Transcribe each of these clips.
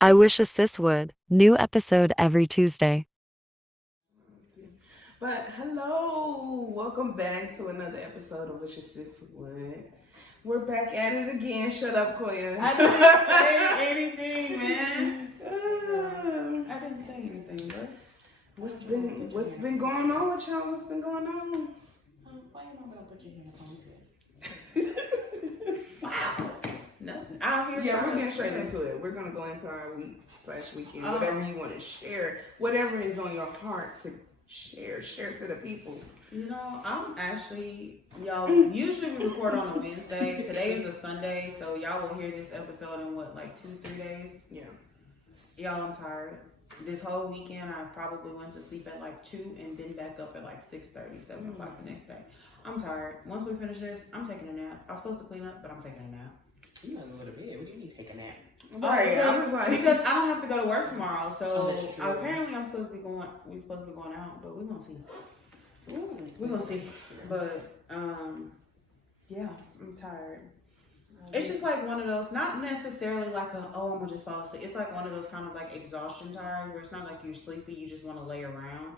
I wish a sis would. New episode every Tuesday. But hello, welcome back to another episode of Wish Your Sis Would. We're back at it again. Shut up, Koya. I didn't say anything, man. I didn't say anything, bro. What's been going on with y'all? What's been going on? Why you not gonna put your hand on it? Wow. Nothing. Out here. Yeah, we're getting straight into it. We're gonna go into our week/weekend. Whatever you want to share, whatever is on your heart to share to the people. You know, I'm actually, y'all, usually we record on a Wednesday. Today is a Sunday, so y'all will hear this episode in what, like 2-3 days? Yeah. Y'all, I'm tired. This whole weekend, I probably went to sleep at like 2 and been back up at like 6:30, 7 o'clock the next day. I'm tired. Once we finish this, I'm taking a nap. I was supposed to clean up, but I'm taking a nap. You might go to bed. What do you need to take a nap? Right. Because I don't have to go to work tomorrow, so apparently we're supposed to be going out, but we're gonna see. We're gonna see. But yeah, I'm tired. It's just like one of those, not necessarily like I'm gonna just fall asleep. It's like one of those kind of like exhaustion tired where it's not like you're sleepy, you just want to lay around.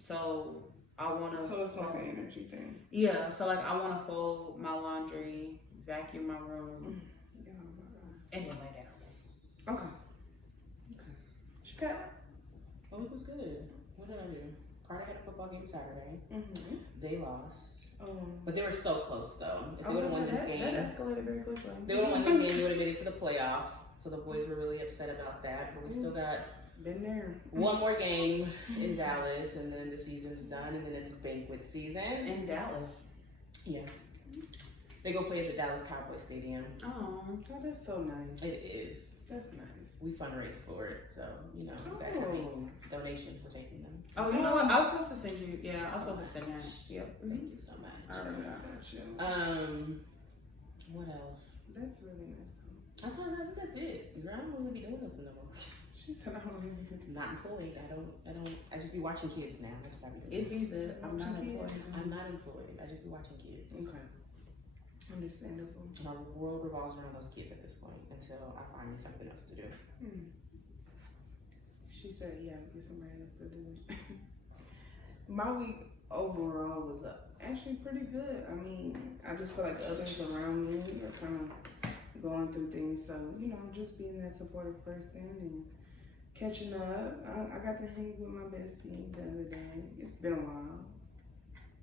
So I want to. So it's like an energy thing. Yeah. So like I want to fold my laundry, vacuum my room, and then lay down. Okay. Chicago. Oh, it was good. What did I do? Carter had a football game Saturday. They lost. But they were so close though. If they would have won this game, that escalated very quickly. they would have won this game, they would have made it to the playoffs. So the boys were really upset about that. But we still got Been there. one more game in Dallas, and then the season's done, and then it's banquet season. In Dallas. Yeah. They go play at the Dallas Cowboys Stadium. Oh, that is so nice. It is. That's nice. We fundraise for it, so you know, you guys have any donations for taking them. Oh, you know what? I was supposed to send you. Yeah, I was supposed to send that. Yep. Thank you so much. I remember that shit. What else? That's really nice. That's it. Girl, I don't really be doing nothing no more. She said I don't really do. Not employed. I just be watching kids now. That's what I be It'd doing. be the I'm not employed. I'm not employed. I just be watching kids. Okay. Understandable. My world revolves around those kids at this point until I find me something else to do. She said, yeah, get somebody else to do it. My week overall was actually pretty good. I mean, I just feel like others around me are kind of going through things. So, you know, just being that supportive person and catching up. I got to hang with my bestie the other day. It's been a while.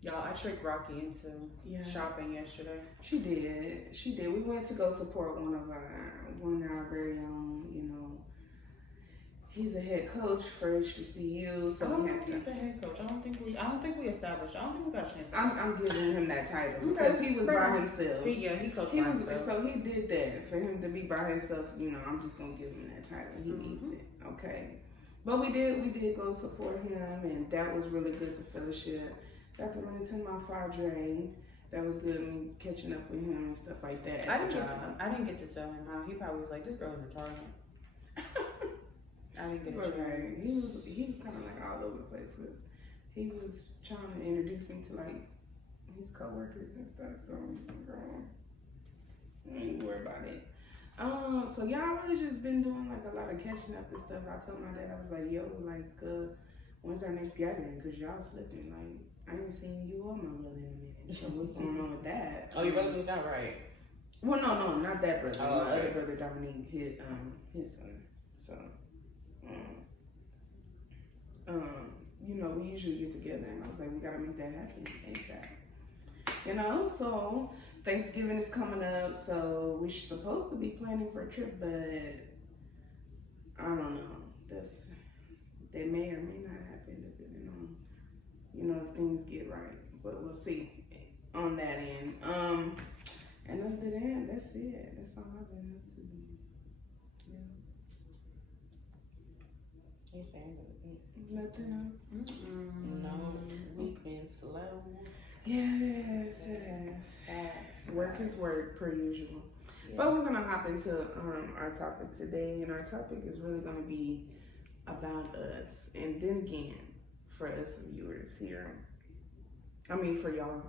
Y'all, I tricked Rocky into shopping yesterday. She did. We went to go support one of our very own, you know. He's a head coach for HBCU, so I don't think he's the head coach. I don't think we established. I don't think we got a chance. I'm giving him that title because he was by himself. He coached by himself. So he did that. For him to be by himself, you know, I'm just gonna give him that title. He needs it. Okay. But we did go support him, and that was really good to fellowship. Got to run into my Fadre. That was good, me catching up with him and stuff like that. I didn't get to tell him how. He probably was like, this girl is retarded. I didn't get a chance. He was kind of like all over the place because he was trying to introduce me to like his coworkers and stuff. So, girl, I ain't worried about it. So yeah, I really just been doing like a lot of catching up and stuff. I told my dad, I was like, yo, like, when's our next gathering? Because y'all slipping. Like, I ain't seen you or my brother in a minute. So what's going on with that? Oh, your brother moved out, right? Well, no, not that brother. Oh, my right. other brother, Dominique, his son. So, you know, we usually get together, and I was like, we gotta make that happen ASAP. You know, so Thanksgiving is coming up, so we're supposed to be planning for a trip, but I don't know. That may or may not happen depending on, you know, if things get right. But we'll see on that end. And other than that, that's it. That's all I've been up to. Yeah. Nothing else. No, we've been slow. Yes, it has. Work is work, per usual. Yeah. But we're gonna hop into our topic today, and our topic is really gonna be about us. And then again, for us viewers here, for y'all,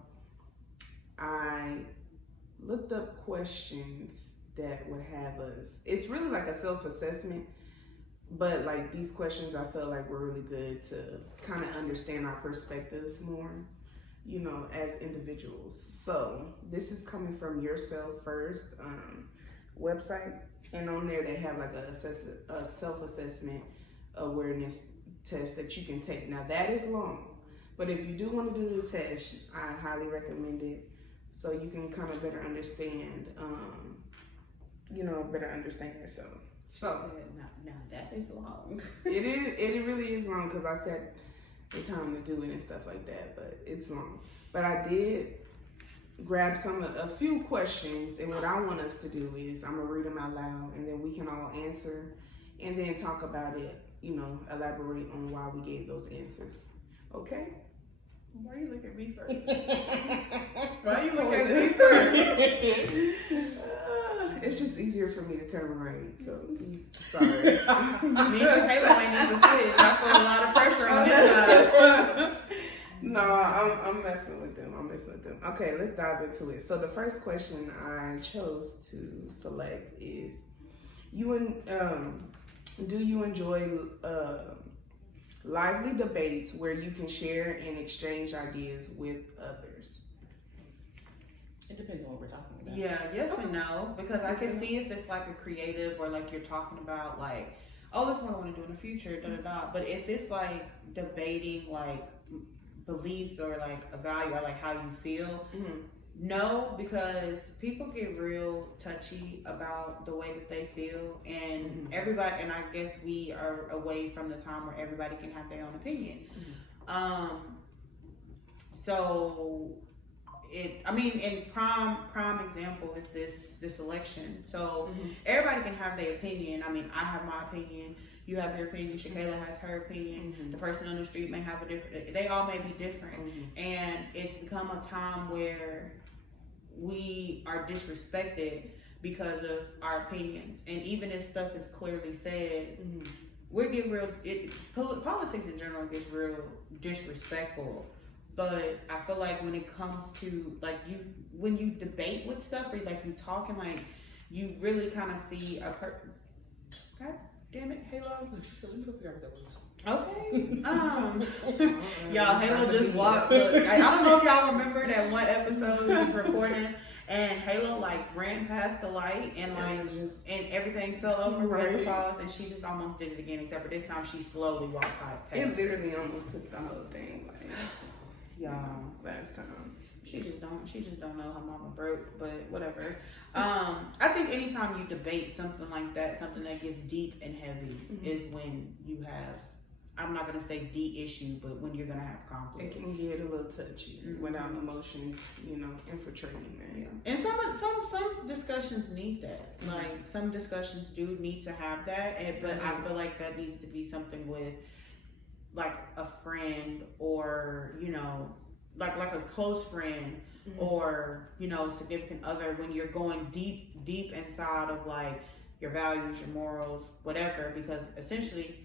I looked up questions that would have us. It's really like a self-assessment but like these questions, I felt like were really good to kind of understand our perspectives more, you know, as individuals. So this is coming from Yourself First website, and on there they have like a self-assessment awareness test that you can take. Now that is long, but if you do want to do the test, I highly recommend it, so you can kind of better understand, better understand yourself. So now that is long. it really is long, because I set the time to do it and stuff like that, but it's long. But I did grab a few questions, and what I want us to do is I'm gonna read them out loud, and then we can all answer, and then talk about it. You know, elaborate on why we gave those answers. Okay? Why you look at me first? Why you look at me first? It's just easier for me to turn right, so sorry. Me and Kayla might need to switch. I feel a lot of pressure on this side. No, I'm messing with them. Okay, let's dive into it. So the first question I chose to select is, do you enjoy lively debates where you can share and exchange ideas with others? It depends on what we're talking about. Yeah, yes and no, because I can see if it's like a creative, or like you're talking about like, oh, this is what I want to do in the future, But if it's like debating like beliefs or like a value or like how you feel, no, because people get real touchy about the way that they feel, and everybody, and I guess we are away from the time where everybody can have their own opinion. So in prime example is this election. So everybody can have their opinion. I mean, I have my opinion. You have your opinion. Shakayla has her opinion. The person on the street may have a different. They all may be different, and it's become a time where we are disrespected because of our opinions. And even if stuff is clearly said, we get real. Politics in general gets real disrespectful. But I feel like when it comes to like when you debate with stuff, or like you talking, like you really kind of see a God damn it, Halo. Okay. Y'all, Halo just walked. I don't know if y'all remember that one episode we was recording, and Halo like ran past the light, and and everything fell over right across, and she just almost did it again, except for this time she slowly walked past. It literally almost took the whole thing. Like, y'all, last time. She just don't know her mama broke, but whatever. I think anytime you debate something like that, something that gets deep and heavy, is when you have, I'm not gonna say the issue, but when you're gonna have conflict. It can get a little touchy without emotions, infiltrating there. Yeah. And some discussions need that. Like some discussions do need to have that, but I feel like that needs to be something with like a friend, or like a close friend, or significant other, when you're going deep inside of like your values, your morals, whatever, because essentially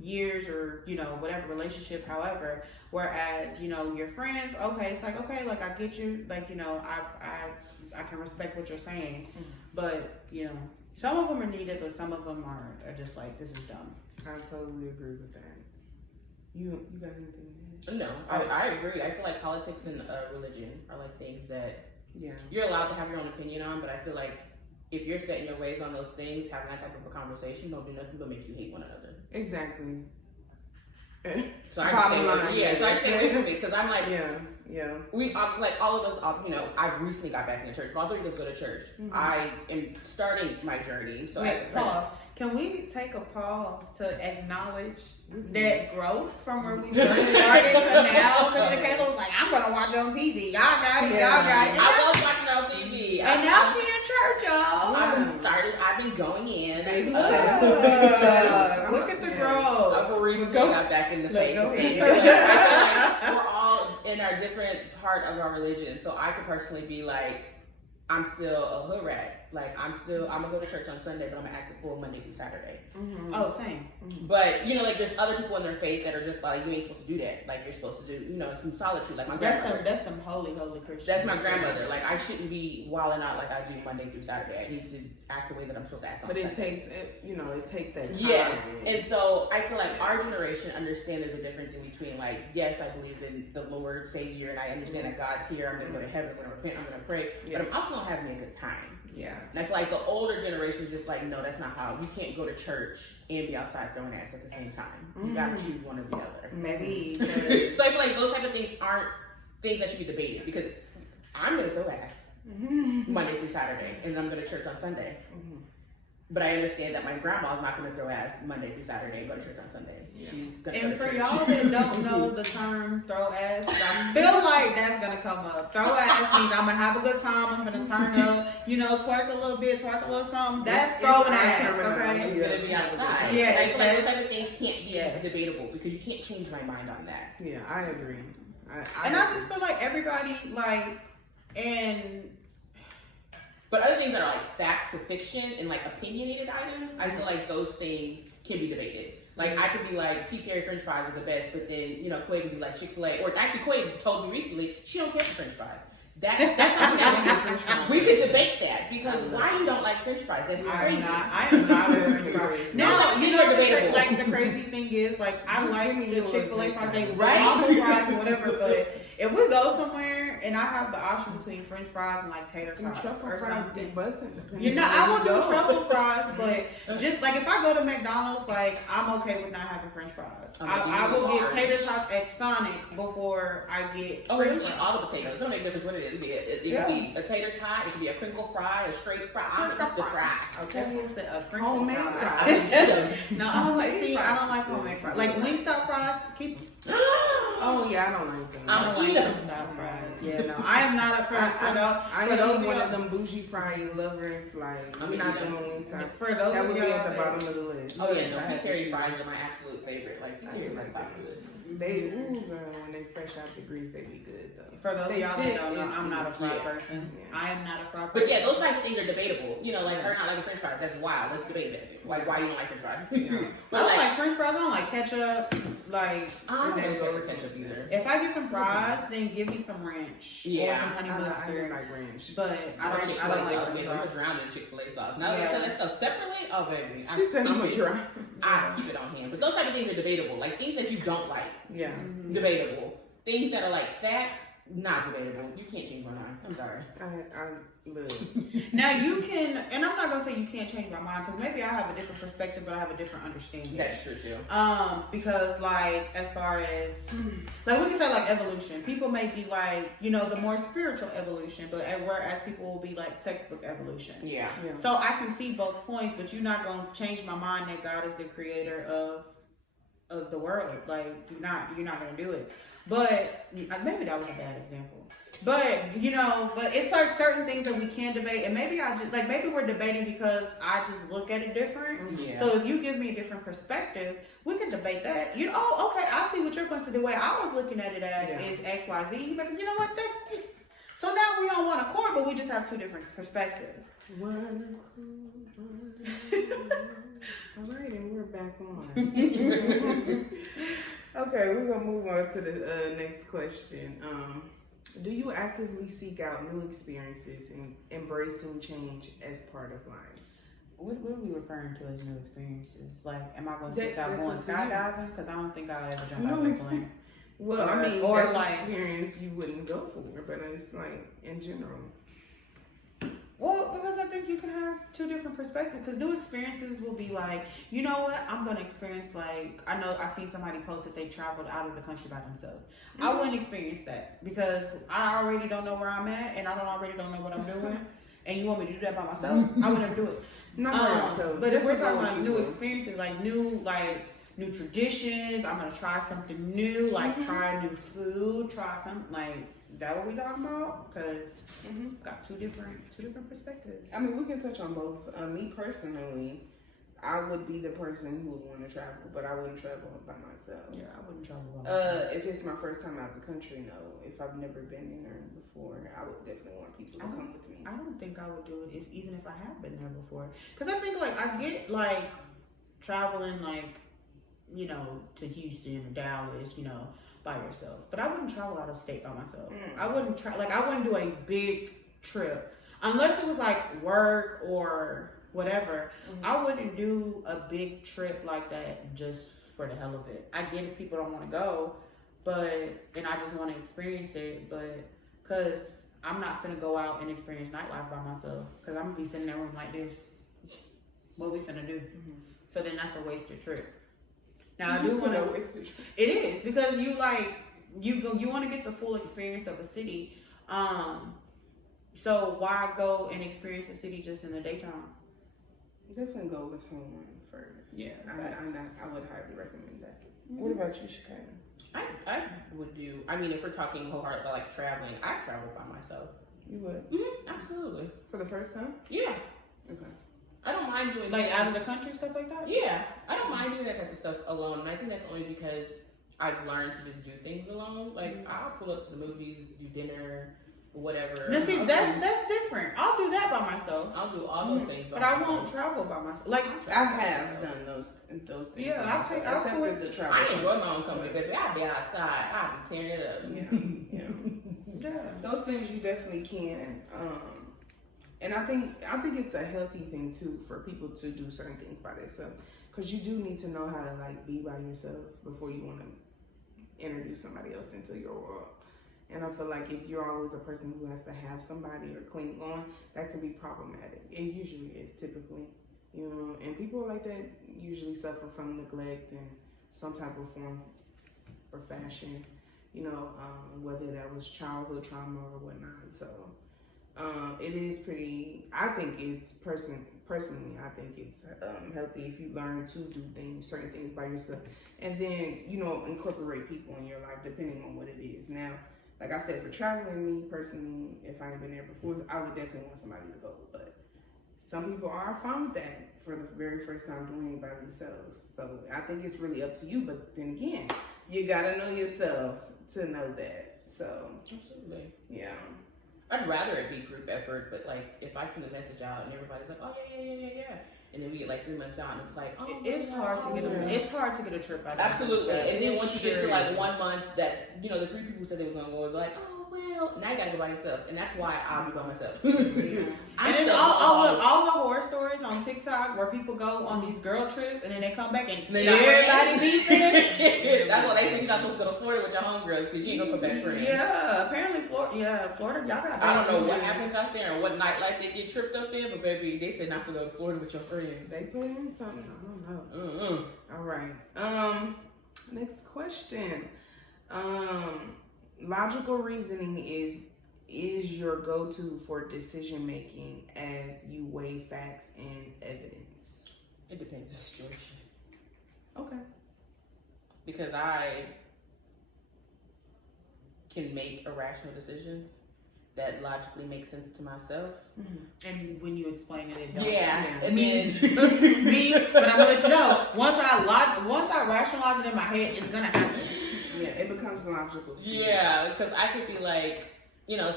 years or whatever relationship, however, whereas your friends, okay, it's like, okay, like I get you, like I can respect what you're saying, but some of them are needed, but some of them are just like, this is dumb. I totally agree with that. You got anything? No, I agree. I feel like politics and religion are like things that you're allowed to have your own opinion on, but I feel like if you're setting your ways on those things, having that type of a conversation don't do nothing but make you hate one another. Exactly. So I stay away from it, because I'm like, we like all of us. I recently got back into church. All three of us go to church. I am starting my journey. So pause. Can we take a pause to acknowledge that growth from where we first started to now? Because Shakayla was like, I'm gonna watch on TV. Y'all got it. I was watching on TV, and now she in church, y'all. I've been going in. Look at the growth. I've recently got back in the faith. I feel like we're all in our different part of our religion. So I could personally be like, I'm still a hood rat. Like I'm gonna go to church on Sunday, but I'm gonna act a fool Monday through Saturday. Mm-hmm. Oh, same. Mm-hmm. But like there's other people in their faith that are just like, you ain't supposed to do that. Like you're supposed to do, some solitude. Like my grandmother. That's them holy Christians. That's my grandmother. Like I shouldn't be wilding out like I do Monday through Saturday. I need to act the way that I'm supposed to act on Sunday. But it takes that time. Yes. And so I feel like our generation understands there's a difference in between like, yes, I believe in the Lord Savior and I understand that God's here. I'm gonna go to heaven. I'm gonna repent. I'm gonna pray. But I'm also gonna have me a good time. Yeah. And I feel like the older generation is just like, no, that's not how. You can't go to church and be outside throwing ass at the same time. You gotta choose one or the other. Maybe. So I feel like those type of things aren't things that should be debated because I'm gonna throw ass Monday through Saturday and I'm gonna church on Sunday. But I understand that my grandma's not going to throw ass Monday through Saturday and go to church on Sunday. Yeah. She's going to go to church. And for y'all that don't know the term throw ass, I feel like that's going to come up. Throw ass means I'm going to have a good time. I'm going to turn up, twerk a little bit, twerk a little something. That's throwing ass, okay? You're going to be outside. Yeah. I feel like those type of things can't be debatable because you can't change my mind on that. Yeah, I agree. I just feel like everybody, But other things that are like fact to fiction and like opinionated items, I feel like those things can be debated. Like I could be like, P. Terry French fries are the best, but then, Quay could be like Chick-fil-A. Or actually Quay told me recently, she don't care for French fries. That's something that we could debate that because why you don't like French fries? That's crazy. I am not a French fries. Now, the crazy thing is, like, I like the Chick-fil-A fries, they waffle fries or whatever, but if we go somewhere and I have the option between French fries and like tater tots or something, I won't do truffle fries, but just like if I go to McDonald's, like I'm okay with not having French fries. I will get tater tots at Sonic before I get French fries. All the potatoes. It don't make a difference what it is. It could be a tater tot, it could be a crinkle fry, a straight fry. I'm gonna eat the fry. Okay, a crinkle homemade fry. No, I don't like homemade fries. Like Wingstop fries, keep. Oh yeah, I don't like them. I don't like Wingstop fries. Yeah, no, I am not a fan for those one of them bougie fry lovers. Like I'm not doing Wingstop. For those that of would be y'all at the bottom of the list. Oh yeah, no, P. Terry fries are my absolute favorite. Like P. Terry's like top of the list. They when they fresh out the grease, they be good though. For those of y'all that don't know, I'm not a fry person. Yeah. I am not a fry person. But yeah, those type of things are debatable. Like her not liking French fries, that's wild. Let's debate it. Like why you don't like French fries? I don't like French fries. I don't like ketchup. I don't like ketchup either. If I get some fries, then give me some ranch or some honey mustard. I like ranch. But I don't like French fries. I'm drowning in Chick-fil-A sauce. Now that I said that stuff separately, oh baby, she said I'm gonna try. I keep it on hand. But those type of things are debatable. Like things that you don't like, debatable. Things that are like facts, not debatable. You can't change my mind. I'm sorry. I live. Now you can, and I'm not gonna say you can't change my mind because maybe I have a different perspective, but I have a different understanding. That's true too. Because like as far as like we can say like evolution, people may be like the more spiritual evolution, but whereas people will be like textbook evolution. Yeah. So I can see both points, but you're not gonna change my mind that God is the creator of the world. Like you're not gonna do it. But maybe that was a bad example. But but it's like certain things that we can debate, and maybe maybe we're debating because I just look at it different. Yeah. So if you give me a different perspective, we can debate that. Okay, I see what you're going to do. The way I was looking at it as is X, Y, Z. But you know what? That's it. So now we on one accord, but we just have two different perspectives. All right, and we're back on. Okay, we're gonna move on to the next question. Do you actively seek out new experiences and embracing change as part of life? What are we referring to as new experiences? Like, am I going to seek out going skydiving? Because I don't think I'll ever jump out of a plane. Well, that's experience you wouldn't go for, but it's like in general. Well, because I think you can have two different perspectives. Because new experiences will be like, you know what? I'm going to experience I've seen somebody post that they traveled out of the country by themselves. Mm-hmm. I wouldn't experience that because I already don't know where I'm at and I already don't know what I'm doing. And you want me to do that by myself? I would never do it. But if we're talking about new experiences, like new traditions, I'm going to try something new, try new food, try something that what we talking about? Because got two different perspectives. I mean, we can touch on both. Me personally, I would be the person who would want to travel, but I wouldn't travel by myself. Yeah, I wouldn't travel by myself. If it's my first time out the country, no. If I've never been there before, I would definitely want people to come with me. I don't think I would do it even if I have been there before. Because I think, like, I get, like, traveling, like, you know, to Houston or Dallas, you know, by yourself. But I wouldn't travel out of state by myself. I wouldn't I wouldn't do a big trip. Unless it was, like, work or whatever. I wouldn't do a big trip like that just for the hell of it. I get if people don't want to go, and I just want to experience it, but because I'm not finna go out and experience nightlife by myself, because I'm gonna be sitting in a room like this. What we finna do? So then that's a wasted trip. Now I do want to. It is, because you want to get the full experience of a city. So why go and experience the city just in the daytime? Definitely go with someone first. Yeah, I would highly recommend that. What about you, Shakira? I would do. I mean, if we're talking wholehearted about like traveling, I travel by myself. You would? Absolutely. For the first time? Yeah. Okay. I don't mind doing like things. out of the country, stuff like that. Yeah, I don't mind doing that type of stuff alone, and I think that's only because I've learned to just do things alone. Like I'll pull up to the movies, do dinner, whatever. Now see, that's different. I'll do that by myself. I'll do all those things, but I won't travel by myself. Like I have done those things. Yeah, I'll put the travel. I enjoy my own company, baby. I'll be outside. I'll be tearing it up. Yeah. Those things you definitely can. And I think it's a healthy thing too for people to do certain things by themselves, because you do need to know how to like be by yourself before you want to introduce somebody else into your world. And I feel like if you're always a person who has to have somebody or cling on, that can be problematic. It usually is, typically, you know. And people like that usually suffer from neglect and some type of form or fashion, you know, whether that was childhood trauma or whatnot. So it is pretty. I think it's personally, I think it's healthy if you learn to do certain things by yourself, and then incorporate people in your life depending on what it is. Now, like I said, for traveling, me personally, if I ain't been there before, I would definitely want somebody to go. But some people are fine with that for the very first time doing it by themselves. So I think it's really up to you. But then again, you gotta know yourself to know that. So absolutely, yeah. I'd rather it be group effort, but like if I send a message out and everybody's like, oh yeah, and then we get like 3 months out and it's like, oh, it's hard to get a trip out. Absolutely, and then once you get to like 1 month, that the 3 people who said they was gonna go was like, oh well, now you gotta go by yourself, and that's why I'll be by myself. And then all the horror stories on TikTok where people go on these girl trips and then they come back and everybody beefing. That's why they think you're not supposed to go to Florida with your homegirls, because you ain't gonna come back friends. Yeah, apparently Florida, y'all got. I don't know what happens out there and what nightlife they get tripped up in, but baby, they said not to go to Florida with your friends. They put in something. I don't know. All right. Next question. Logical reasoning is your go-to for decision making as you weigh facts and evidence? It depends on the situation. Okay. Because I can make irrational decisions that logically make sense to myself. And when you explain it don't. Yeah. And me, then me, but I'm gonna let you know, once I rationalize it in my head, it's gonna happen. Yeah, it becomes logical. Yeah, because I could be like,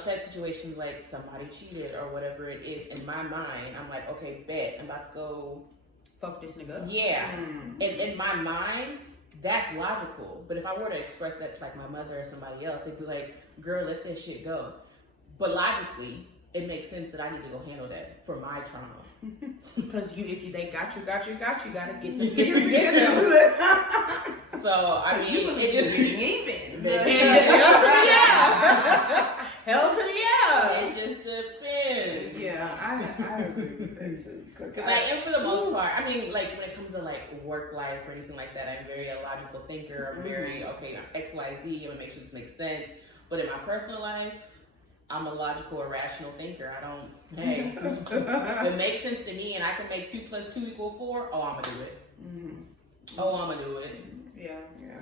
set situations like somebody cheated or whatever it is. In my mind, I'm like, okay, bet, I'm about to go fuck this nigga up. Yeah. In my mind, that's logical. But if I were to express that to like my mother or somebody else, they'd be like, girl, let this shit go. But logically, it makes sense that I need to go handle that for my trauma. Because if they got you, gotta get them. So I mean, it just even. Hell to the yeah. It just depends. Yeah, I agree with that too. Because I am, for the most part, I mean, like when it comes to like work life or anything like that, I'm very a logical thinker. I'm very X, Y, Z. I'm gonna make sure this makes sense. But in my personal life, I'm a logical, irrational thinker. If it makes sense to me and I can make 2 + 2 = 4, I'm gonna do it. Oh, I'm gonna do it. Yeah.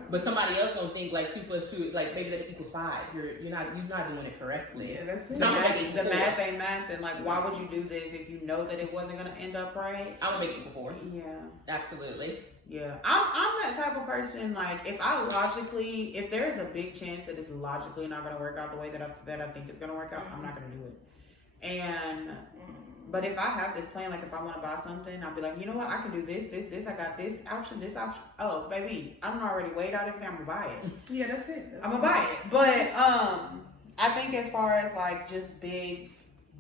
But somebody else gonna think like 2 + 2, like maybe that equals 5. You're not doing it correctly. Yeah, that's it. The math ain't math, and like, why would you do this if you know that it wasn't gonna end up right? I'm gonna make it equal 4. Yeah. Absolutely. Yeah, I'm that type of person. Like, if there is a big chance that it's logically not gonna work out the way that I think it's gonna work out, I'm not gonna do it. And but if I have this plan, like if I want to buy something, I'll be like, you know what, I can do this. I got this option. Oh, baby, I'm already weighed out everything. I'm gonna buy it. Yeah, that's it. I'm gonna buy it. But I think as far as like just big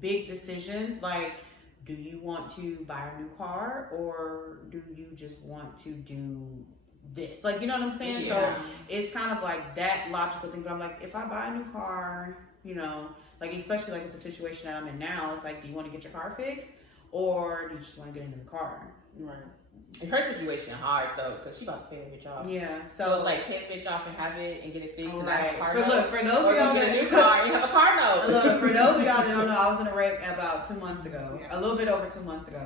decisions, like, do you want to buy a new car or do you just want to do this? Like, you know what I'm saying? Yeah. So it's kind of like that logical thing. But I'm like, if I buy a new car, you know, like especially like with the situation that I'm in now, it's like, do you want to get your car fixed or do you just want to get into the car? Right. In her situation, hard though, because she about to pay a bitch off. Yeah. So it's like pay a bitch off and have it and get it fixed. Right. And have a car For note. those of Or y'all get a that new car and have a car note. Look, for those of y'all that don't know, I was in a wreck about 2 months ago. Yeah. A little bit over 2 months ago.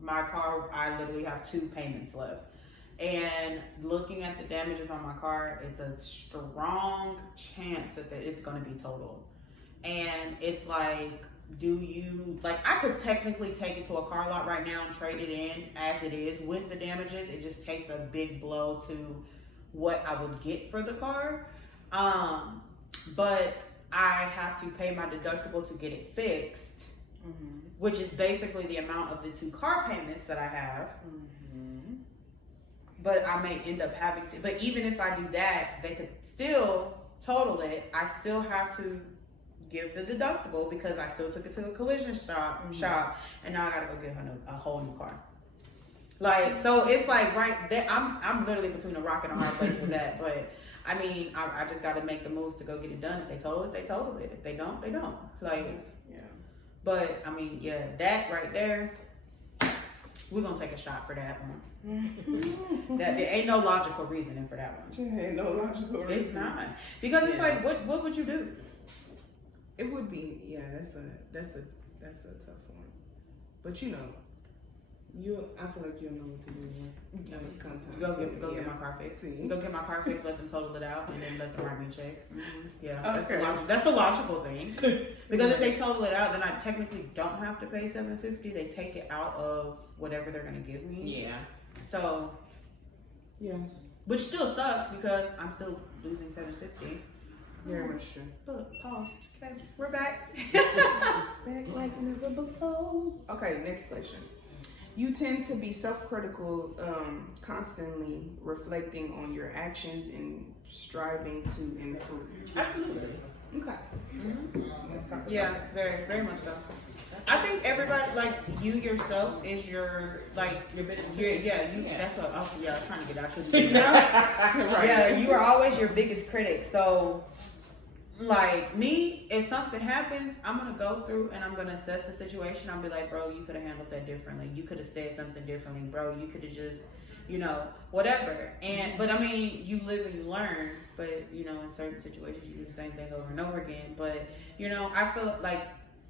My car, I literally have 2 payments left. And looking at the damages on my car, it's a strong chance that it's going to be totaled. And it's like, I could technically take it to a car lot right now and trade it in as it is with the damages. It just takes a big blow to what I would get for the car. But I have to pay my deductible to get it fixed, which is basically the amount of the 2 car payments that I have. But I may end up having to, but even if I do that, they could still total it. I still have to give the deductible because I still took it to a collision shop, and now I gotta go get a whole new car. Like, so it's like right there, I'm literally between a rock and a hard place with that. But I mean, I just gotta make the moves to go get it done. If they total it, they total it. If they don't, they don't. Like, yeah. But I mean, yeah, that right there, we're gonna take a shot for that one. That there ain't no logical reasoning for that one. There ain't no logical reason. It's not, because it's like, what would you do? It would be, yeah. That's a tough one. But you know, I feel like you'll know what to do once it comes time. Go get my car fixed. See? Go get my car fixed. Let them total it out, and then let them write me a check. Yeah, Okay. that's the logical thing. Because if they total it out, then I technically don't have to pay $750. They take it out of whatever they're gonna give me. Yeah. So, yeah, which still sucks because I'm still losing $750. Very much true. Look, pause. Okay, we're back. Back like never before. Okay, next question. You tend to be self-critical, constantly reflecting on your actions and striving to improve. Absolutely. Okay. Let's talk about Yeah, that. very, very much so. I think everybody, like, you yourself is your biggest critic. That's what I was trying to get out. Right. Yeah, you are always your biggest critic. So, like, me, if something happens, I'm going to go through and I'm going to assess the situation. I'll be like, bro, you could have handled that differently. You could have said something differently. Bro, you could have just, whatever. But I mean, you live and you learn. But, in certain situations, you do the same thing over and over again. But, I feel like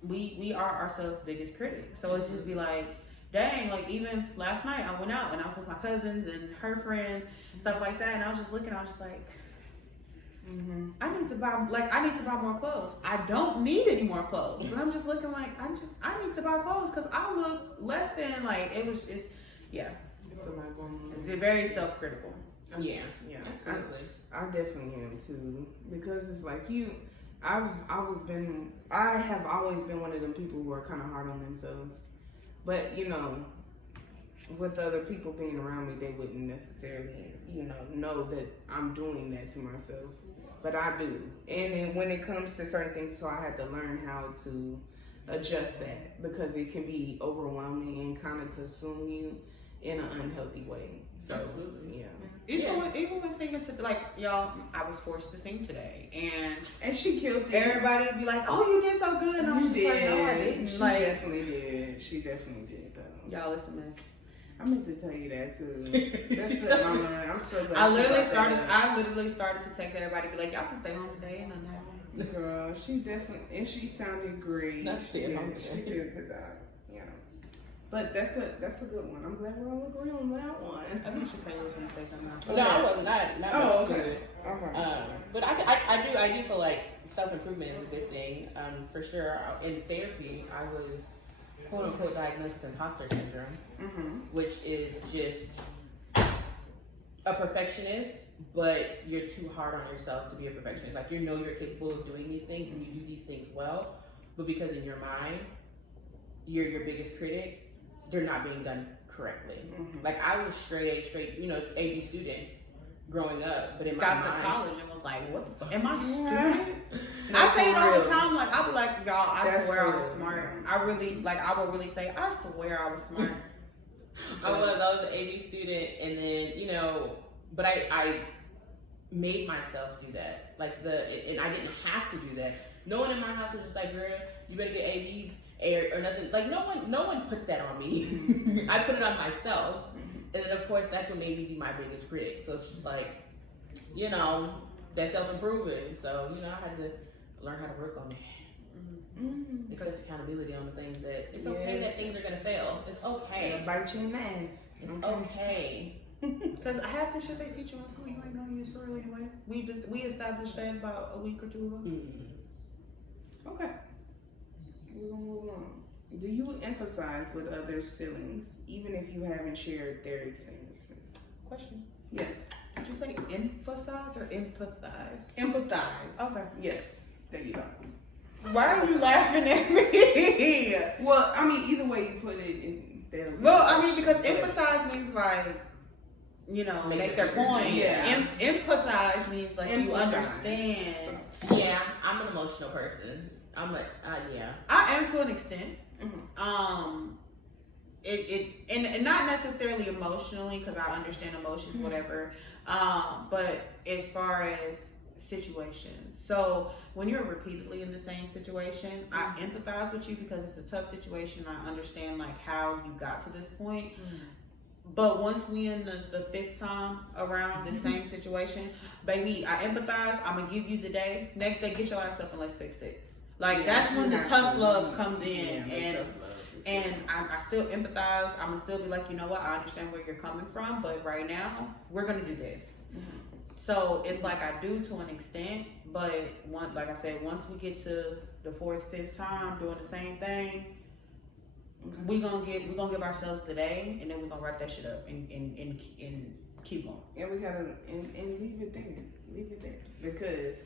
we are ourselves' biggest critics. So it's just be like, dang, like even last night I went out and I was with my cousins and her friends, stuff like that. And I was just looking, I was just like, I need to buy more clothes. I don't need any more clothes. But I'm just looking like, I need to buy clothes because I look less than like, it's very self-critical. Yeah. Yeah. Absolutely. I definitely am too, because it's like I have always been one of them people who are kind of hard on themselves, but with other people being around me, they wouldn't necessarily know that I'm doing that to myself, but I do. And then when it comes to certain things, so I had to learn how to adjust that, because it can be overwhelming and kind of consume you in an unhealthy way. So, absolutely. Yeah. Even when singing like y'all, I was forced to sing today, and she killed it. Everybody would be like, "Oh, you did so good," and I was just like, "No, I didn't." She definitely did though. Y'all, it's a mess. I meant to tell you that too. That's it, Mama. I'm so glad. I literally started to text everybody, be like, "Y'all can stay home today," and nothing happened. Girl, she definitely, and she sounded great. That's She it. did a good job. But that's a good one. I'm glad we're all agree on that one. I think Shakayla was gonna say something else. No, I was not. Oh, much okay. good. Okay. But I do feel like self-improvement is a good thing. For sure. In therapy, I was quote unquote diagnosed with imposter syndrome, which is just a perfectionist, but you're too hard on yourself to be a perfectionist. Like, you know you're capable of doing these things and you do these things well, but because in your mind you're your biggest critic, they're not being done correctly. Like, I was straight A B student growing up, but in my got mind, to college and was like, what the fuck? Am I stupid? No, I say it for all the real. time. Like, I be like, y'all, I That's swear I was real. smart. I would really say, I swear I was smart. I was an A B student, and then but I made myself do that. And I didn't have to do that. No one in my house was just like, girl, you better get ABs or nothing. Like, no one put that on me. I put it on myself. And then, of course, that's what made me be my biggest critic. So it's just like, that self-improvement. So, I had to learn how to work on it. Accept accountability on the things that, it's okay that things are going to fail. It's okay. It'll bite you in the ass. It's okay. Because half the shit they teach you in school, you ain't gonna use for real anyway. We established that about a week or two ago. Okay. We're gonna move on. Do you emphasize with others' feelings, even if you haven't shared their experiences? Question. Yes. Did you say emphasize or empathize? Empathize. Okay. Yes. There you go. Why are you laughing at me? Well, I mean, either way you put it, Well, I mean, because empathize means like, make their point. Yeah. Empathize means like you Empathize. understand. Yeah, I'm an emotional person. Yeah. I am to an extent. Mhm. And not necessarily emotionally, because I understand emotions, whatever. But as far as situations, so when you're repeatedly in the same situation, I empathize with you because it's a tough situation. I understand like how you got to this point. But once we in the fifth time around the same situation, baby, I empathize. I'm gonna give you the day. Next day, get your ass up and let's fix it. Like, that's when the tough love comes in, and I still empathize. I'm gonna still be like, you know what? I understand where you're coming from, but right now we're gonna do this. So it's like I do to an extent, but like I said, once we get to the fourth, fifth time doing the same thing, we're gonna give ourselves the day, and then we're gonna wrap that shit up and keep going. And we gotta and leave it there. Leave it there because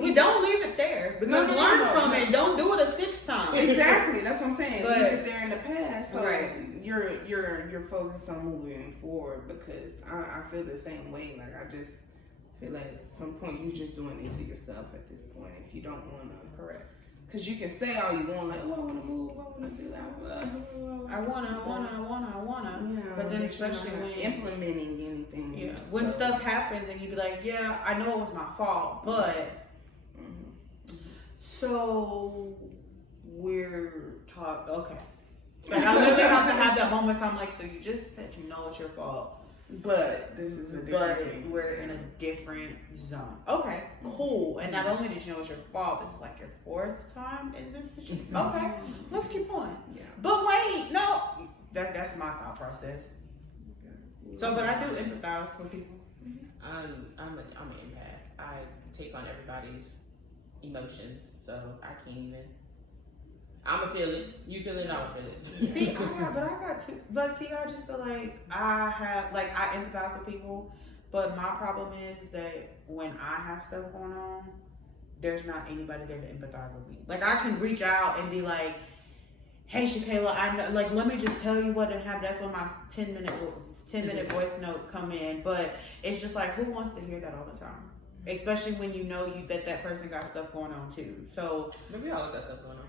We don't leave it there because No. learn from it. Don't do it a sixth time. Exactly. That's what I'm saying. But- leave it there in the past. So Right. you're focused on moving forward because I feel the same way. Like, I just feel like at some point you're just doing it to yourself at this point if you don't want to. Correct. Because you can say all you want, like, oh, I want to move, I want to do that. I wanna. Yeah, But then you're especially not when implementing anything. Yeah, when So- stuff happens and you be like, yeah, I know it was my fault, but so we're talking. Okay, like I literally have to have that moment. So I'm like, so you just said you know it's your fault, But this is a different but thing. we're in a different zone. Okay, cool. And not only did you know it's your fault, this is like your fourth time in this situation. Okay, let's keep going. Yeah. But wait, no, that's my thought process. So, but I do empathize with people. I'm an empath. I take on everybody's emotions, so I can't even. I'ma feel it. You feel it, I'ma feel it. See, I got two. But see, I just feel like I empathize with people. But my problem is that when I have stuff going on, there's not anybody there to empathize with me. Like, I can reach out and be like, hey, Shakayla, I know, like, let me just tell you what had happened. That's when my 10-minute voice note come in. But it's just like, who wants to hear that all the time? Especially when you know that person got stuff going on too. So Maybe all got stuff going on.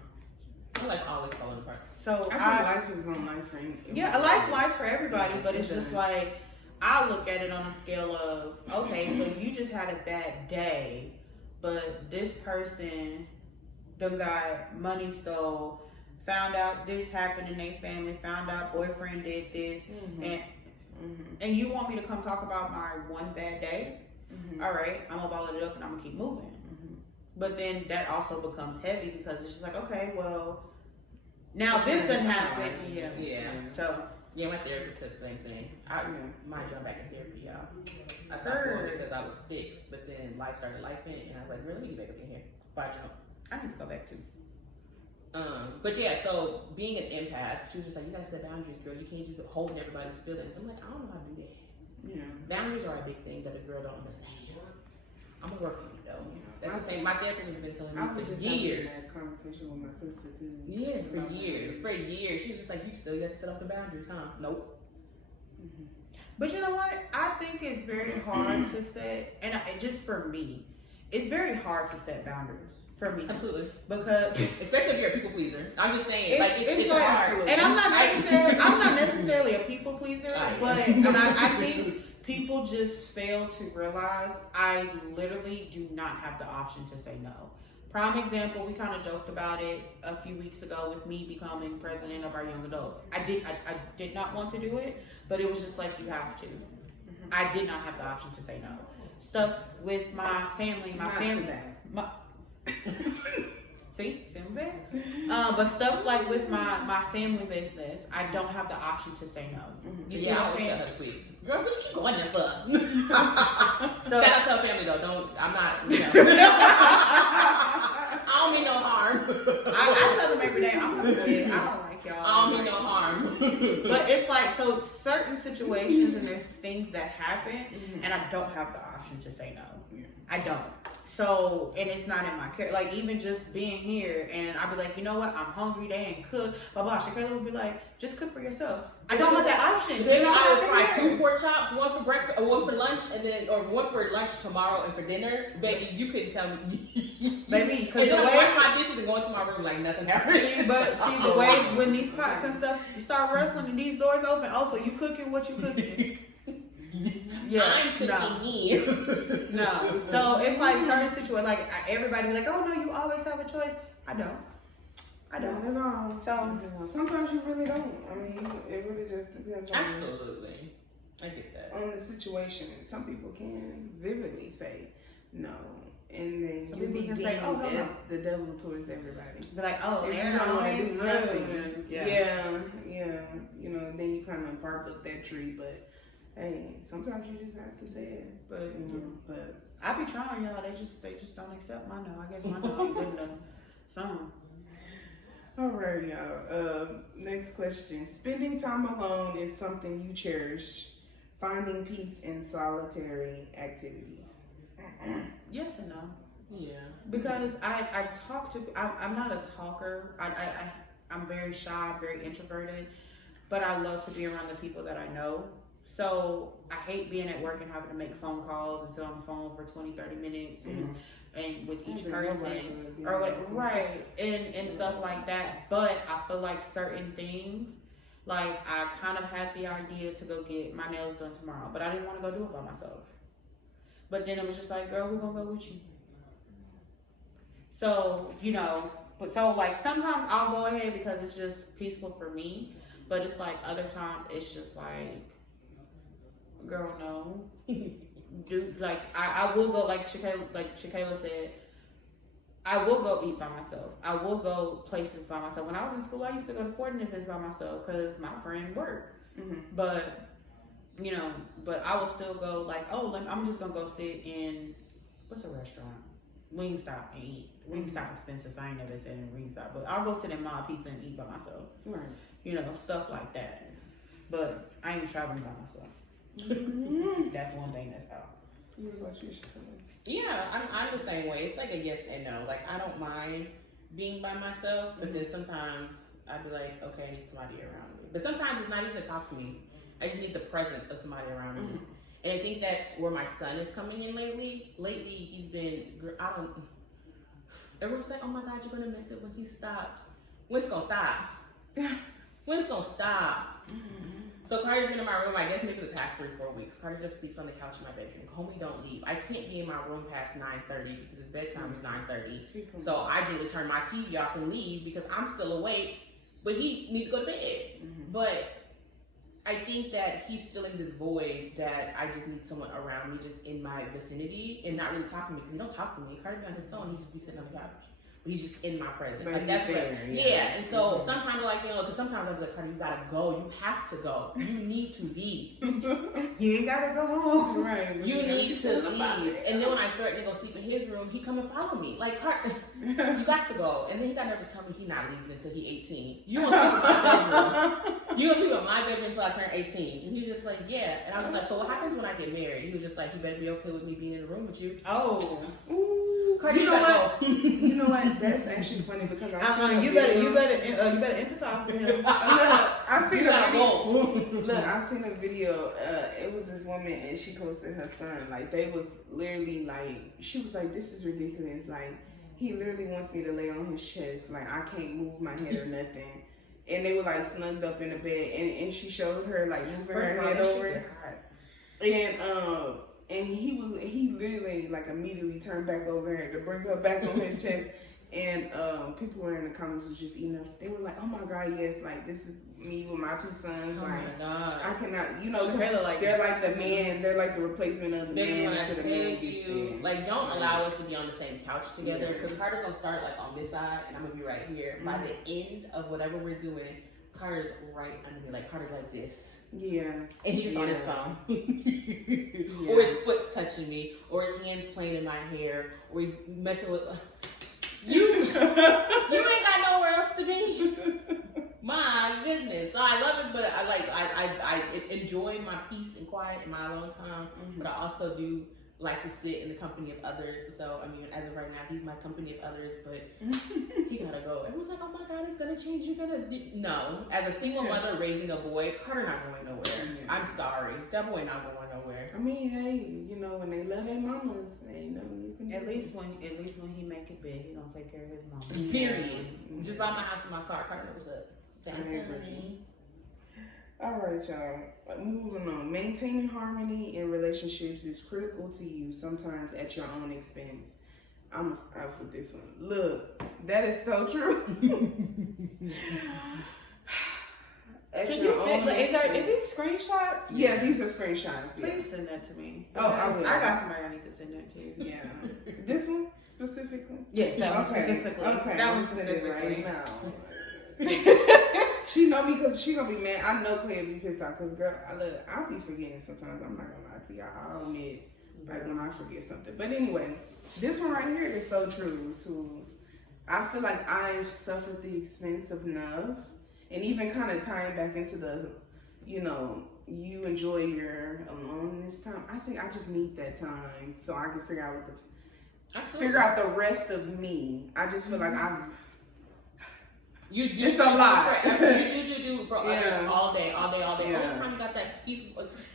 My life always falling apart. So I think life is gonna life for you. yeah, a life for everybody, but it's just like, I look at it on a scale of, okay, so you just had a bad day, but this person done got money stole, found out this happened in their family, found out boyfriend did this, and you want me to come talk about my one bad day? All right, I'm gonna ball it up and I'm gonna keep moving. But then that also becomes heavy because it's just like, okay, well, Now this done happen. Yeah. So Yeah, my therapist said the same thing. Mind you, I'm back in therapy, y'all. I stopped going because I was fixed, but then life started lifing, and I was like, really, let me get back up in here. Bye, jump. I need to go back too. But yeah, so being an empath, she was just like, you gotta set boundaries, girl. You can't just be holding everybody's feelings. I'm like, I don't know how to do that. Yeah. Boundaries are a big thing that a girl don't understand. I'm gonna work on it though. That's the same. My therapist has been telling me for years. I was just having that conversation with my sister too. Yeah, for years. She was just like, you still got to set up the boundaries, huh? Nope. Mm-hmm. But you know what? I think it's very hard to set, and just for me, it's very hard to set boundaries. For me, Absolutely, because especially if you're a people pleaser. I'm just saying, it's like, hard. And I'm not necessarily a people pleaser, but and I think people just fail to realize I literally do not have the option to say no. Prime example, we kind of joked about it a few weeks ago with me becoming president of our young adults. I did not want to do it, but it was just like, you have to. I did not have the option to say no. Stuff with my family, see what I'm saying? But stuff like with my family business, I don't have the option to say no. Yeah, I always tell her to quit. Girl, what you keep going there for? So, shout out to her family though. I'm not, I don't mean no harm. I tell them every day, I'm gonna quit. I don't like y'all. I don't mean no harm. But it's like, so certain situations and there's things that happen, and I don't have the option to say no. I don't. So, and it's not in my care. Like, even just being here, and I'd be like, you know what? I'm hungry. They ain't cook. Blah, blah. Shakayla would be like, just cook for yourself. I don't have that option. Then I would fry 2 pork chops, 1 for breakfast, or 1 for lunch, and then, or 1 for lunch tomorrow and for dinner. Baby, you couldn't tell me. Baby, because and the then way I wash my dishes and go into my room like nothing happened. But see, the way when these pots and stuff, you start wrestling and these doors open. Also, you cooking what you cooking. Yeah, I'm cooking me. No. So it's like certain situations, like everybody be like, oh no, you always have a choice. I don't. Not at all. So sometimes you really don't. I mean, it really just depends on Absolutely. I get that. On the situation. Some people can vividly say no. And then Some you be people can deemed say, oh, as the devil towards everybody. Be like, oh, if you Aaron don't want to always do nothing. Yeah. You know, then you kind of bark up that tree, but hey, sometimes you just have to say it. But but I be trying, y'all. They just don't accept my no. I guess my no ain't good enough. Some. All right, y'all. Next question. Spending time alone is something you cherish. Finding peace in solitary activities. Yes and no. Yeah. Because I talk to. I'm not a talker. I'm very shy, very introverted, but I love to be around the people that I know. So I hate being at work and having to make phone calls and sit on the phone for 20, 30 minutes and with each person or what, right, and stuff like that. But I feel like certain things, like I kind of had the idea to go get my nails done tomorrow, but I didn't want to go do it by myself. But then it was just like, girl, we're gonna go with you. So, but so like sometimes I'll go ahead because it's just peaceful for me. But it's like other times it's just like, girl, no. Dude, like I will go like Shakayla said, I will go eat by myself. I will go places by myself. When I was in school, I used to go to sporting events by myself because my friend worked. But but I will still go like, I'm just gonna go sit in what's a restaurant? Wingstop and eat. Wingstop expensive, so I ain't never sitting in Wingstop. But I'll go sit in my pizza and eat by myself. Right. Stuff like that. But I ain't traveling by myself. That's one thing that's out. What about you, Shakayla? Yeah, I'm the same way. It's like a yes and no. Like I don't mind being by myself, but then sometimes I'd be like, okay, I need somebody around me. But sometimes it's not even to talk to me. I just need the presence of somebody around me. And I think that's where my son is coming in lately. Lately, he's been, everyone's like, oh my God, you're gonna miss it when he stops. When's it gonna stop? When's it gonna stop? So Carter's been in my room, I guess maybe the past 3-4 weeks. Carter just sleeps on the couch in my bedroom. Homie don't leave. I can't be in my room past 9:30 because his bedtime is 9:30. So I generally turn my TV off and leave because I'm still awake, but he needs to go to bed. But I think that he's feeling this void that I just need someone around me just in my vicinity and not really talking to me because he don't talk to me. Carter be on his phone, he just be sitting on the couch. but he's just in my presence. But Like that's what, there, yeah. And so sometimes like, because sometimes I'm like, Carter, you gotta go. You have to go. You need to leave. You ain't gotta go home. Right. You need to leave. And then when I threatened to go sleep in his room, he come and follow me. Like, Carter, you got to go. And then he got never tell me he not leaving until he 18. You gonna sleep in my bedroom. You gonna sleep in my bedroom until I turn 18. And he's just like, yeah. And I was like, so what happens when I get married? He was just like, you better be okay with me being in the room with you. Oh. Ooh. Carter, You know what? You know what? That's actually funny because You better empathize with him. I seen You a gotta video. go. Look, I seen a video. It was this woman and she posted her son. Like they was literally like, she was like, "This is ridiculous. Like he literally wants me to lay on his chest. Like I can't move my head or nothing." And they were like snugged up in the bed, and she showed her like moving her head over. And he literally like immediately turned back over her to bring her back on his chest. And people were in the comments was just eating up. They were like, "Oh my God, yes! Like this is me with my 2 sons. Oh like my God. I cannot, Like they're like the man. They're like the replacement of the Baby, when man I to the tell man you, like, don't allow us to be on the same couch together. Because Carter gonna start like on this side, and I'm gonna be right here. By the end of whatever we're doing, Carter's right under me, like Carter's like this. Yeah. And he's just on his phone. Or his foot's touching me, or his hand's playing in my hair, or he's messing with. You ain't got nowhere else to be. My goodness. So I love it, but I enjoy my peace and quiet in my alone time. But I also do like to sit in the company of others. So I mean, as of right now, he's my company of others, but he gotta go. Everyone's like, "Oh my God, it's gonna change. You're gonna no." As a single mother raising a boy, Carter not going nowhere. I'm sorry, that boy not going nowhere. I mean, hey, when they love their mamas, ain't nothing you can do. At least when he make it big, he gonna take care of his mom. Period. Just buy my house and my car. Carter, what's up? Thanks, honey. All right, y'all. Moving on. Maintaining harmony in relationships is critical to you, sometimes at your own expense. I'm gonna start with this one. Look, that is so true. Can you send? Is these screenshots? Yeah, these are screenshots. Please send that to me. Oh, I will. I got somebody I need to send that to. Yeah. This one specifically? Yes, that one specifically. Okay. That one specifically. Right now. She know me because she gonna be mad. I know Clay be pissed off because girl, I'll be forgetting sometimes. I'm not gonna lie to y'all. I'll admit like when I forget something. But anyway, this one right here is so true too. I feel like I've suffered the expense of love, and even kind of tying back into the, you enjoy your aloneness time. I think I just need that time so I can figure out the rest of me. I just feel like You do. It's a lot. You do for others Yeah. all day. Yeah. All the time you got that peace.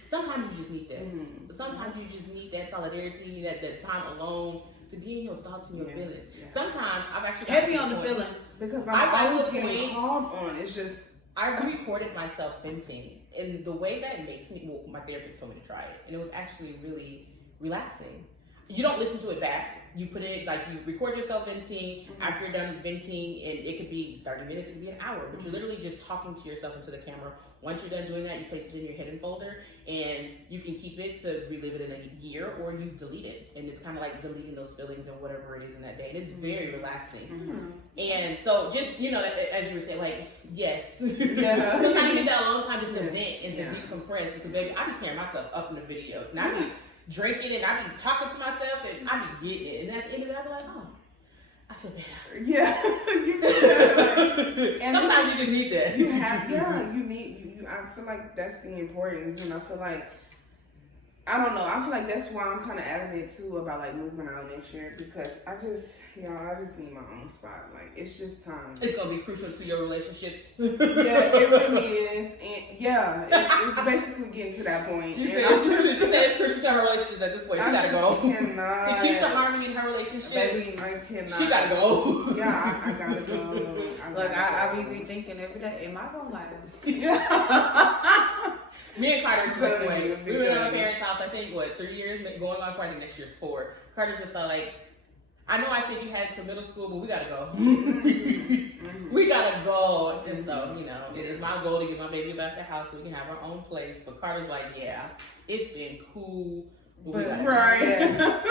Sometimes you just need that. But sometimes you just need that solidarity, that time alone to be in your thoughts and your feelings. Yeah. Sometimes I've actually Heavy on the feelings because I got I'm to always the getting point- called on. It's just I recorded myself venting, and the way that makes me. Well, my therapist told me to try it, and it was actually really relaxing. You don't listen to it back. You put it you record yourself venting. After you're done venting, and it could be 30 minutes, it could be an hour, but you're literally just talking to yourself into the camera. Once you're done doing that, you place it in your hidden folder, and you can keep it to relive it in a year, or you delete it, and it's kind of like deleting those feelings and whatever it is in that day, and it's very relaxing. And so, just as you were saying, like yes, Yeah. sometimes you need that alone time just to vent and to decompress, because baby, I be tearing myself up in the videos, and I be drinking, and I be talking to myself, and I be getting it, and at the end of it, I be like, oh, I feel better. Yeah, you feel better. And sometimes you just need that. you have, you need. I feel like that's the importance, and I feel like I don't know. I feel like that's why I'm kind of adamant too about like moving out next year, because I just need my own spot. Like it's just time. It's gonna be crucial to your relationships. Yeah, it really is, and it's basically getting to that point. She said it's crucial to her relationships at this point. She gotta go. Cannot. To keep the harmony in her relationships, Baby, I cannot. she gotta go. Yeah, I gotta go. I be thinking every day, am I gonna last? Me and Carter to the Really, point. We were at my because- parents' house, I think, 3 years, going on Friday, next year's 4. Carter just thought like, I know I said you had to middle school, but we gotta go. We gotta go. And so, it is my goal to get my baby back to the house so we can have our own place. But Carter's like, yeah, it's been cool, but we gotta go. Right.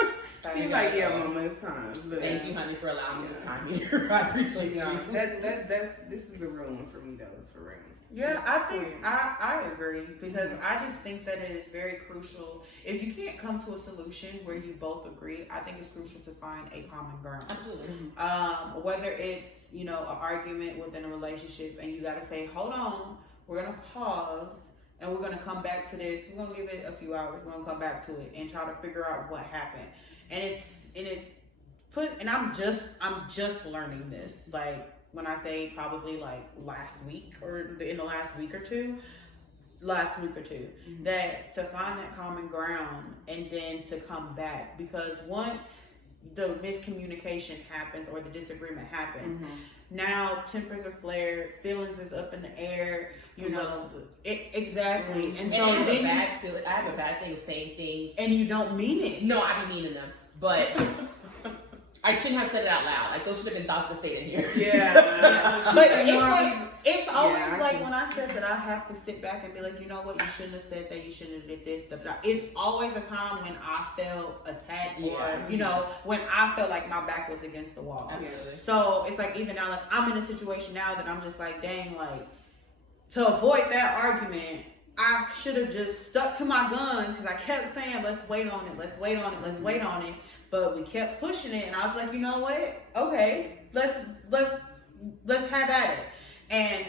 He's like, yeah, mama, it's time. But thank you, honey, for allowing me this time here. I appreciate you. This is the real one for me, though, for real. Yeah, I think I agree because I just think that it is very crucial. If you can't come to a solution where you both agree, I think it's crucial to find a common ground. Absolutely. Whether it's, you know, an argument within a relationship and you got to say, hold on, we're going to pause and we're going to come back to this. We're going to give it a few hours. We're going to come back to it and try to figure out what happened. And I'm just learning this. Like, when I say probably like last week or in the last week or two, that to find that common ground and then to come back, because once the miscommunication happens or the disagreement happens, now tempers are flared, feelings is up in the air, you know, exactly. And so I have a bad thing of saying things and you don't mean it. No, I be meaning them, but I shouldn't have said it out loud. Like, those should have been thoughts that stayed in here. Yeah. But it's always like when I said that I have to sit back and be like, you know what, you shouldn't have said that, you shouldn't have did this. It's always a time when I felt attacked or, you know, when I felt like my back was against the wall. Absolutely. So it's like, even now, like, I'm in a situation now that I'm just like, dang, like, to avoid that argument, I should have just stuck to my guns because I kept saying, let's wait on it, let's wait on it, let's wait on it. But we kept pushing it, and I was like, you know what? Okay, let's have at it. And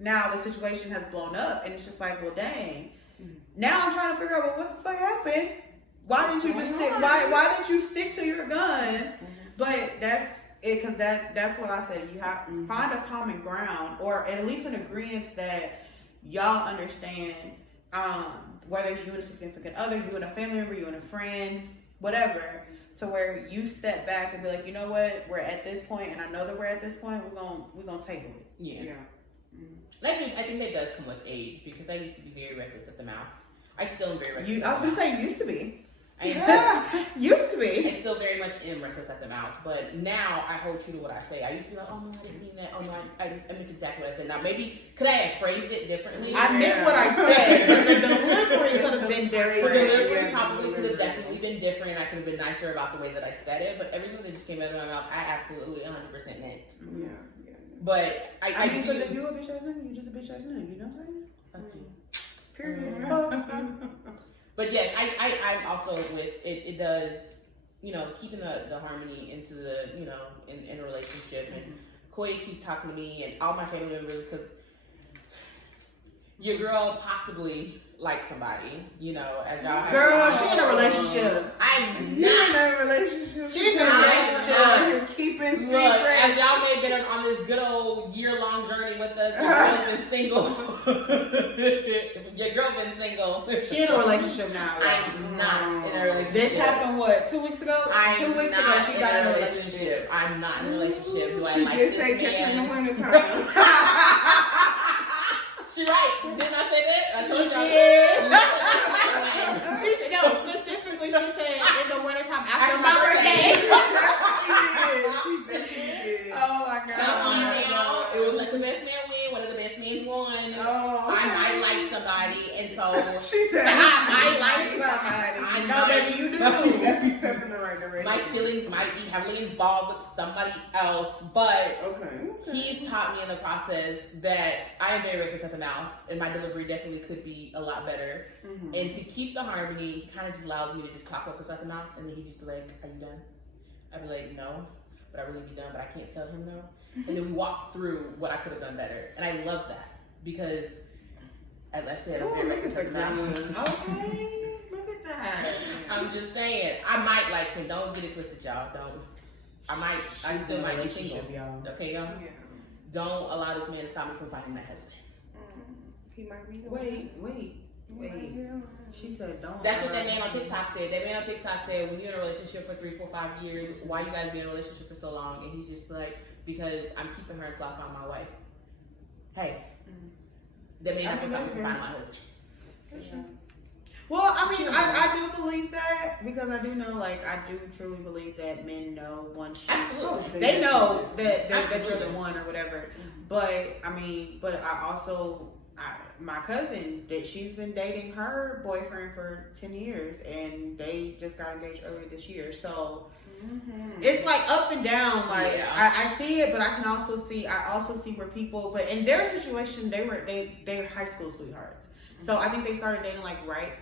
now the situation has blown up, and it's just like, well, dang. Now I'm trying to figure out, well, what the fuck happened? Why didn't you just stick? Why didn't you stick to your guns? But that's it, because that's what I said. You have to find a common ground, or at least an agreement that y'all understand. Whether it's you and a significant other, you and a family member, you and a friend, whatever. To where you step back and be like, you know what, we're at this point, and I know that we're at this point. We're gonna table it. Yeah. I think that does come with age, because I used to be very reckless at the mouth. I still am very reckless. I was gonna say used to be. Used to be. I still very much am reckless at the mouth, but now I hold true to what I say. I used to be like, oh no, I didn't mean that. Oh no, I meant exactly what I said. Now maybe could I have phrased it differently? I meant what I said, but the delivery could have been different. The delivery probably could have definitely been different. I could have been nicer about the way that I said it, but everything that just came out of my mouth, I absolutely 100% meant. Yeah. But I mean, because if you a bitch ass nigga, you just a bitch ass nigga. You know what I'm saying? Fuck you. Period. But yes, I'm also with it. It does, you know, keeping the harmony into the, you know, in a relationship. And Koi keeps talking to me and all my family members, because your girl possibly likes somebody, you know, as y'all. Girl, she in a relationship. I'm not in a relationship. She's in a relationship. You're keeping secrets. Look, as y'all may have been on this good old year-long journey with us, your girl's been single. Your girl been single. She in a relationship now. I'm not in a relationship. This happened what, 2 weeks ago? 2 weeks ago she got in a relationship. I'm not in a relationship. Do I She like did this say catch in the man? wintertime. She right. Didn't I say that? I told y'all. No, specifically she said in the wintertime after my birthday. She did. Oh my God. It was like the best man win. One of the best men won. Oh. I might like somebody, and so She said, I might like somebody. I know that you do. That's a step in the right direction. my feelings might be heavily involved with somebody else, but okay. he's taught me in the process that I am very reckless at the mouth, and my delivery definitely could be a lot better. Mm-hmm. And to keep the harmony, he kind of just allows me to just talk reckless at the mouth, and then he just be like, "Are you done?" I'd be like, "No," but I really be done, but I can't tell him no. And then we walk through what I could have done better, and I love that because, as I said, I'm very reckless at the mouth. Okay, look at that. I'm just saying, I might like him. Don't get it twisted, y'all. Don't. I still might be single. Y'all. Okay, y'all. Yeah. Don't allow this man to stop me from finding my husband. He might be the Wait. She said don't. That's what that man on TikTok said. That man on TikTok said, when you're in a relationship for 3, 4, 5 years, why you guys be in a relationship for so long? And he's just like, because I'm keeping her until I find my wife. Hey, that man not gonna stop me from finding my husband. Well, I mean, I do believe that because I do know, like, I do truly believe that men know once you. Absolutely. They know that you're Absolutely. the one or whatever. But I mean, but I also my cousin that she's been dating her boyfriend for 10 years, and they just got engaged earlier this year. So it's like up and down. Like I see it, but I also see where people, but in their situation, they're high school sweethearts. So I think they started dating like right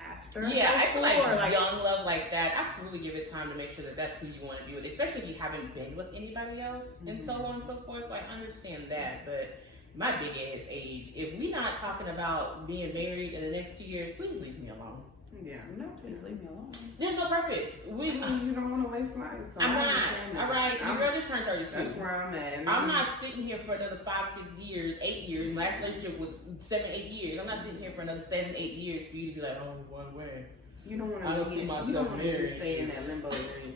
after. Yeah, I feel like young love like that. Absolutely give it time to make sure that that's who you want to be with, especially if you haven't been with anybody else and so on and so forth. So I understand that, but my big ass age, if we not talking about being married in the next 2 years, please leave me alone. Yeah, no, please leave me alone. There's no purpose. You don't want to waste life. So I'm not. All right, your girl just turned 32. That's where I'm at. I'm not sitting here for another 5, 6 years, 8 years. My last relationship was 7, 8 years. I'm not sitting here for another 7, 8 years for you to be like, oh, one way. You don't want to. I don't see myself you don't want to married. just stay in that limbo area.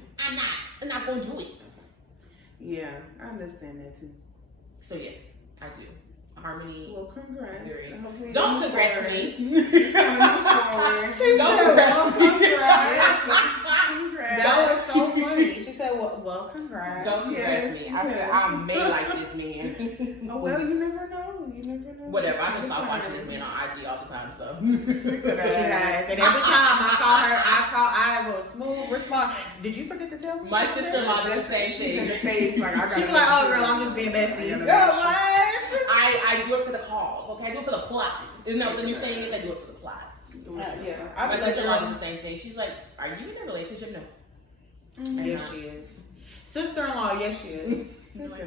I'm not gonna do it. Yeah, I understand that too. So yes, I do. Harmony. Well, congrats. Don't congrats me. Don't congrats me. Congrats. That was so funny. She said, well, congrats. Don't congrats me. I said, I'm made like this man. Oh, well, you never know. Whatever. I've been stop watching this man on IG all the time, so. She has. And every time I call her, I will smooth response. Did you forget to tell me? My sister-in-law does the same She's in the thing. face like, She be like, oh, girl, I'm just being messy. Girl, what? I do it for the cause, okay? I do it for the plots. Isn't that what you're saying? Is I do it for the plots. Yeah. My sister-in-law does the same thing. She's like, are you in a relationship? No. Yes, she is. Sister-in-law, yes, she is. No, I'm not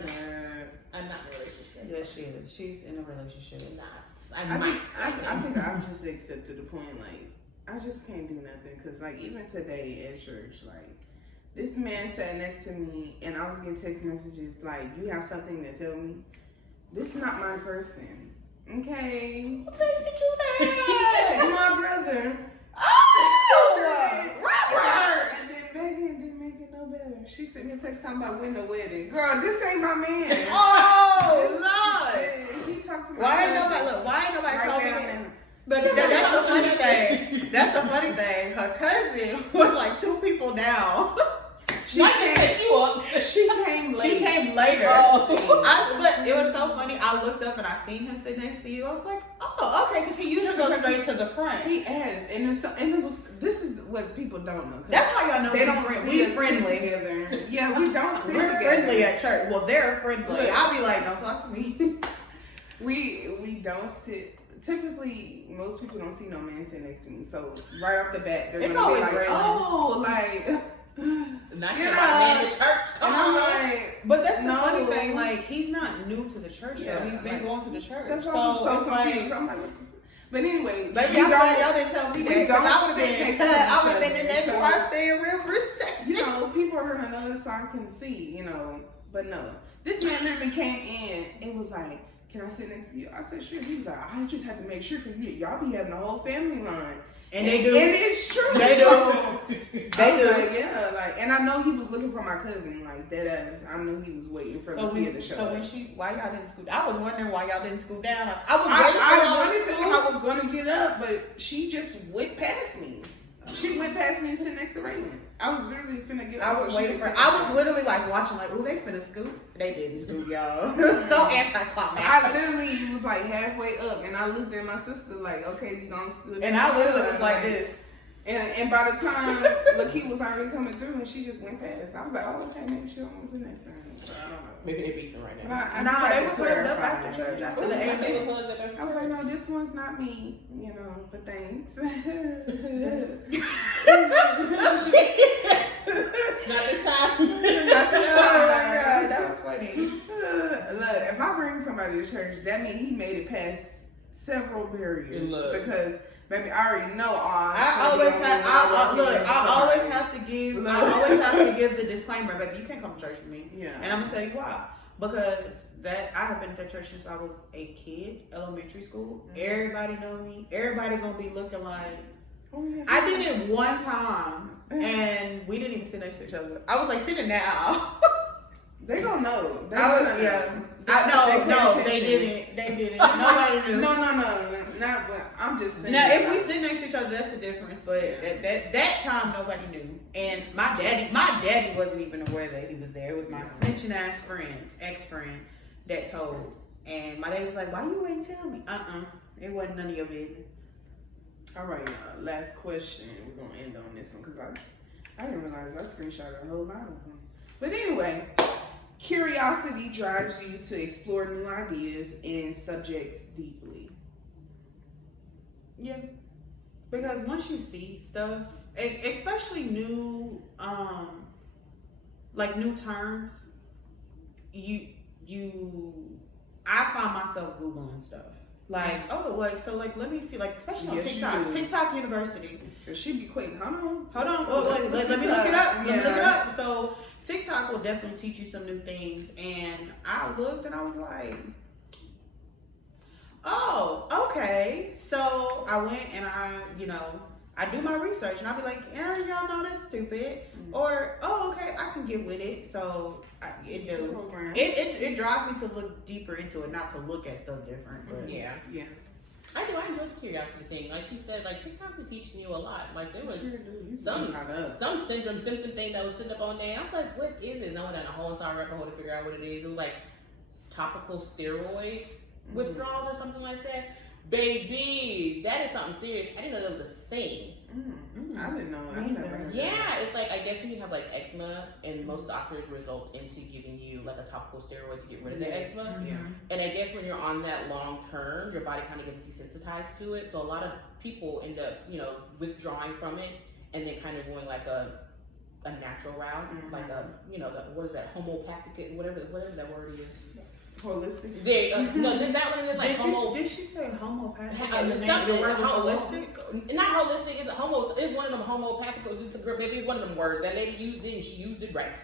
in a relationship. Yes, she is. She's in a relationship. I think I've just accepted the point, like, I just can't do nothing. Because, like, even today at church, like, this man sat next to me and I was getting text messages like, you have something to tell me? This is not my person. Okay? Who texted you that? My brother. Oh! Robert! And then Megan didn't make it no better. She sent me a text talking about when the wedding. Girl, this ain't my man. Oh, Lord! He talked to me. Why ain't nobody told me? But that's the funny thing. That's the funny thing. Her cousin was like 2 people down. She came late. She came later. Oh. But it was so funny. I looked up and I seen him sit next to you. I was like, oh, okay, because he usually goes straight to the front. He asked, and it was. This is what people don't know. That's how y'all know they don't. We friendly together. Yeah, we don't. Sit We're together. friendly at church. Well, they're friendly. Look. I'll be like, don't talk to me. We don't sit. Typically, most people don't see no man sit next to me. So right off the bat, they're It's gonna always be like, raining. oh, like. Not sure about man in church. Come on. Like, but that's the funny thing. Like, he's not new to the church. Yeah, though. He's been going to the church. That's so so it's like. I'm like, but anyway, Baby, y'all didn't tell me that. don't I would have been in that door staying real protected. You know, people are gonna know this so I can see. You know, but no, this man literally came in and was like, "Can I sit next to you?" I said, "Sure." He was like, "I just have to make sure because y'all be having a whole family line." And they do. And it's true. They do. They do. Like, yeah, like, and I know he was looking for my cousin, like that ass. I knew he was waiting for the kid to show up. Why y'all didn't scoot? I was wondering why y'all didn't scoot down. I I was going to get up, but she just went past me. She went past me and sit next to Raymond. I was literally finna get up. I was literally like watching, like, ooh, they finna scoot. They didn't scoot, y'all. So anticlimactic. I literally was like halfway up, and I looked at my sister like, okay, you gonna scoot. And I literally was like this. And by the time Lakeith was already coming through, and she just went past. I was like, oh, okay, maybe she don't want to sit next to her. So I don't know. Maybe they're beefing right now. Nah, they was hooked up after church. After the amen. I was like, no, this one's not me, you know, but thanks. Not this time. Oh my God, that was funny. Look, if I bring somebody to church, that means he made it past several barriers. Because, baby, I already know. I always have to give the disclaimer, baby. You can't come to church with me. Yeah. And I'm gonna tell you why. Because I have been at that church since I was a kid, elementary school. Mm-hmm. Everybody know me. Everybody gonna be looking like. Oh, yeah. I did it one time, and we didn't even sit next to each other. I was like sitting now. They gonna know. They didn't. Nobody knew. No. Not. I'm just saying. Now, if we sit next to each other, that's the difference. But at that time, nobody knew. And my daddy wasn't even aware that he was there. It was my snitching ass friend, ex-friend, that told. And my daddy was like, "Why you ain't tell me?" It wasn't none of your business. All right, y'all. Last question. We're gonna end on this one because I didn't realize I screenshotted a whole lot of them. But anyway, curiosity drives you to explore new ideas and subjects deeply. Yeah. Because once you see stuff, especially new, like new terms, I find myself Googling stuff. Like, oh, like, so, like, let me see, like, especially on TikTok. TikTok University. Cause she be quick. Hold on. Oh, let me look it up. Let me look it up. So, TikTok will definitely teach you some new things. And I looked and I was like, oh, okay. So, I went and I do my research and I'll be like, yeah, y'all know that's stupid. Or, oh, okay, I can get with it. So, it drives me to look deeper into it, not to look at stuff different. But yeah. I enjoy the curiosity thing. Like she said, like TikTok be teaching you a lot. Like there was some symptom thing that was sitting up on there. I was like, what is it? And I went down a whole entire rabbit hole to figure out what it is. It was like topical steroid withdrawals or something like that. Baby, that is something serious. I didn't know that was a thing. I didn't know. I never heard of that. It's like, I guess when you have like eczema, and most doctors result into giving you like a topical steroid to get rid of the eczema. Yeah. And I guess when you're on that long term, your body kind of gets desensitized to it. So a lot of people end up, withdrawing from it and then kind of going like a natural route, like what is that, homeopathic, whatever that word is. Holistic? No, there's that one, and there's like Did she say homeopathic? Something. The word was holistic? Not holistic, it's it's one of them homeopathic, maybe it's one of them words. That lady used it and she used it right.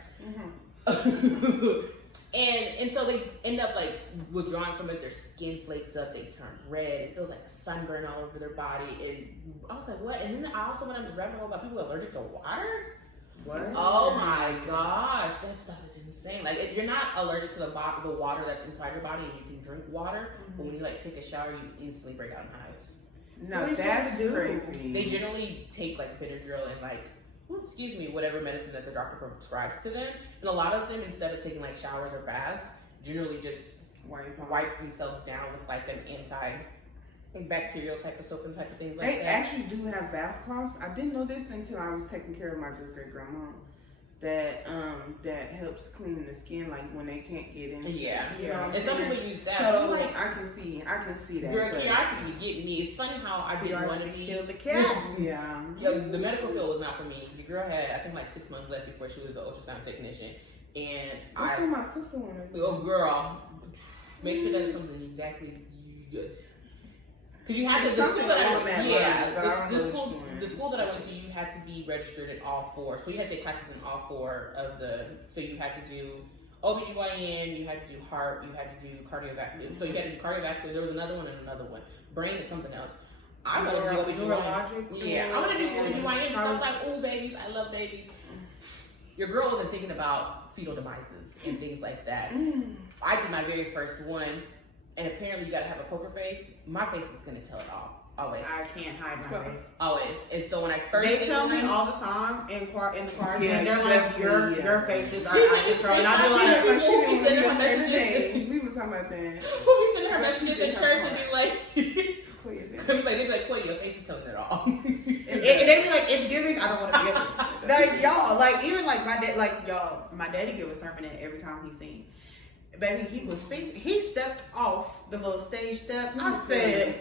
And so they end up like withdrawing from it, their skin flakes up, they turn red, it feels like a sunburn all over their body. And I was like, what? And then I also went on this rabbit hole about people allergic to water. What? Oh my gosh, that stuff is insane. Like, you're not allergic to the water that's inside your body, and you can drink water, but when you like take a shower, you instantly break out in hives. No, that's crazy. They generally take like Benadryl and like, whatever medicine that the doctor prescribes to them, and a lot of them, instead of taking like showers or baths, generally just wipe themselves down with like an bacterial type of soap and type of things like that. They actually do have bath cloths. I didn't know this until I was taking care of my great grandma. That helps clean the skin, like when they can't get in. And some people use that. So like, I can see that. Girl, curiosity be getting me. It's funny how I didn't want to be kill the cat. The medical field was not for me. The girl had, I think, like 6 months left before she was an ultrasound technician, and that's what my sister wanted. Oh, girl, make sure that is something exactly you. Because you had to, the school that I went to, you had to be registered in all four. So you had to take classes in all four of so you had to do OBGYN, you had to do heart, you had to do cardiovascular. So you had to do cardiovascular, there was another one and another one. Brain and something else. I wanted to do OBGYN. I wanted to do OBGYN because I was like, oh, babies, I love babies. Your girl wasn't thinking about fetal devices and things like that. I did my very first one. And apparently you gotta have a poker face. My face is gonna tell it all. Always. I can't hide my face. Always. And so when I first tell me all the time in the car, and they're like, your faces are out of control. And I be like, who be sending her messages? We were talking about that. Who be sending her messages in church and be like, they be like, Quay, your face is telling it all. And they be like, it's giving. I don't want to be able. Like y'all, like even like my dad, like y'all, my daddy give a sermon at every time he sing. Baby, he was singing. He stepped off the little stage step. I said,